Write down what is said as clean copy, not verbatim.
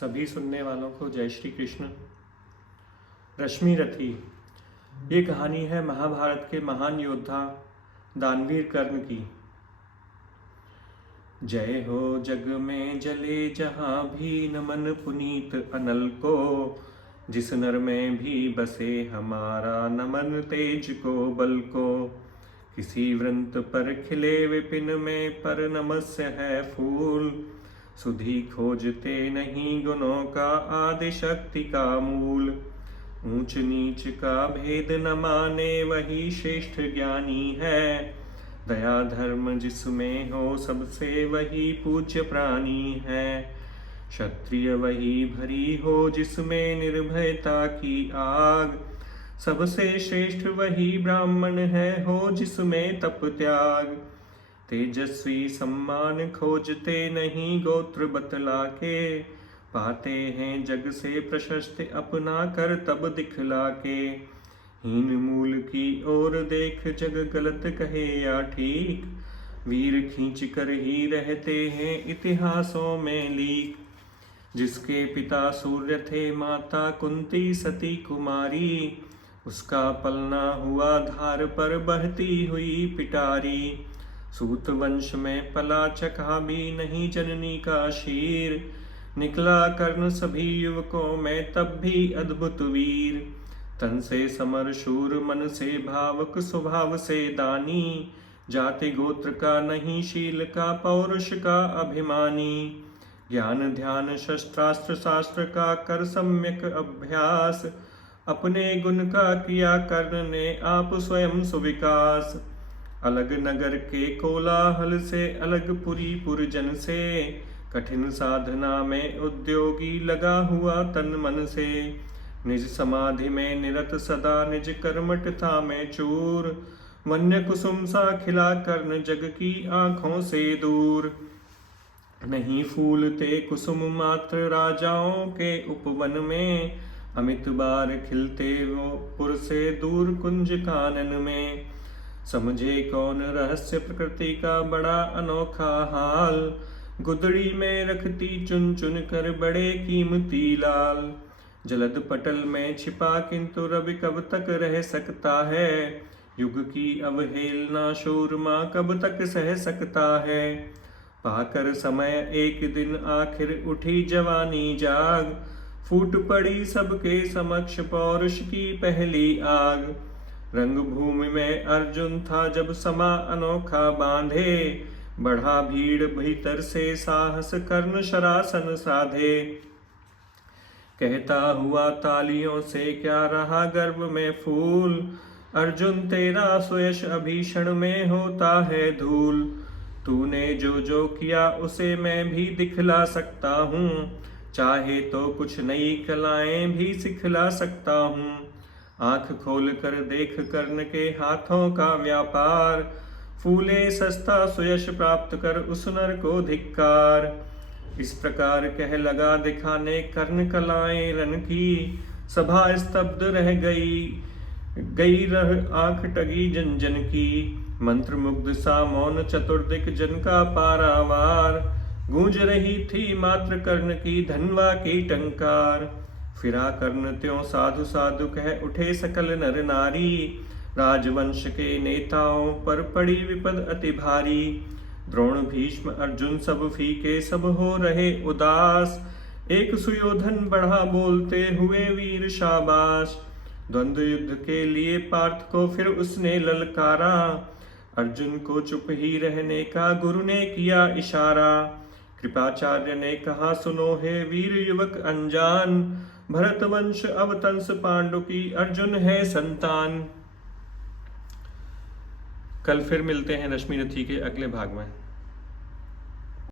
सभी सुनने वालों को जय श्री कृष्ण। रश्मि रथी। ये कहानी है महाभारत के महान योद्धा दानवीर कर्ण की। जय हो जग में जले जहाँ भी नमन पुनीत अनल को, जिस नर में भी बसे हमारा नमन तेज को बल को। किसी वृंत पर खिले विपिन में पर नमस्य है फूल, सुधि खोजते नहीं गुणों का आदि शक्ति का मूल। ऊंच नीच का भेद न माने वही श्रेष्ठ ज्ञानी है, दया धर्म जिसमें हो सबसे वही पूज्य प्राणी है। क्षत्रिय वही भरी हो जिसमें निर्भयता की आग, सबसे श्रेष्ठ वही ब्राह्मण है हो जिसमें तप त्याग। तेजस्वी सम्मान खोजते नहीं गोत्र बतला के, पाते हैं जग से प्रशस्ति अपना कर तब दिखला के। हीन मूल की ओर देख जग गलत कहे या ठीक, वीर खींच कर ही रहते हैं इतिहासों में लीक। जिसके पिता सूर्य थे माता कुंती सती कुमारी, उसका पलना हुआ धार पर बहती हुई पिटारी। सूत वंश में पला चखा भी नहीं जननी का शीर, निकला कर्ण सभी युवकों में तब भी अद्भुत वीर। तन से समर शूर मन से भावक स्वभाव से दानी, जाति गोत्र का नहीं शील का पौरुष का अभिमानी। ज्ञान ध्यान शस्त्रास्त्र शास्त्र का कर सम्यक अभ्यास, अपने गुण का किया कर्ण ने आप स्वयं सुविकास। अलग नगर के कोलाहल से अलग पुरी पुरजन से, कठिन साधना में उद्योगी लगा हुआ तन मन से। निज समाधि में निरत सदा निज कर्मठ था में चूर, वन्य कुसुम सा खिला कर्ण जग की आंखों से दूर। नहीं फूलते कुसुम मात्र राजाओं के उपवन में, अमित बार खिलते वो पुर से दूर कुंज कानन में। समझे कौन रहस्य प्रकृति का बड़ा अनोखा हाल, गुदड़ी में रखती चुन चुन कर बड़े कीमती लाल। जलद पटल में छिपा किंतु रवि कब तक रह सकता है, युग की अवहेलना शूरमा कब तक सह सकता है। पाकर समय एक दिन आखिर उठी जवानी जाग, फूट पड़ी सबके समक्ष पौरुष की पहली आग। रंग भूमि में अर्जुन था जब समा अनोखा बांधे, बढ़ा भीड़ भीतर से साहस कर्ण शरासन साधे। कहता हुआ तालियों से क्या रहा गर्व में फूल, अर्जुन तेरा सुयश अभी क्षण में होता है धूल। तूने जो जो किया उसे मैं भी दिखला सकता हूँ, चाहे तो कुछ नई कलाएं भी सिखला सकता हूँ। आंख खोल कर देख कर्ण के हाथों का व्यापार, फूले सस्ता सुयश प्राप्त कर उस नर को धिक्कार। इस प्रकार कह लगा दिखाने कर्ण कलाएं रण की, सभा स्तब्ध रह गई रह आंख टगी जन जन की। मंत्र मुग्ध सा मौन चतुर्दिक जन का पारावार, गूंज रही थी मात्र कर्ण की धनवा की टंकार। फिरा कर्ण त्यों साधु साधु कह उठे सकल नर नारी, राजवंश के नेताओं पर पड़ी विपद अति भारी। द्रोण भीष्म अर्जुन सब फीके सब हो रहे उदास, एक सुयोधन बढ़ा बोलते हुए वीर शाबाश। द्वंद्व युद्ध के लिए पार्थ को फिर उसने ललकारा, अर्जुन को चुप ही रहने का गुरु ने किया इशारा। कृपाचार्य ने कहा सुनो हे वीर युवक अनजान, भरतवंश अवतंस पांडु की अर्जुन है संतान। कल फिर मिलते हैं रश्मि रथी के अगले भाग में।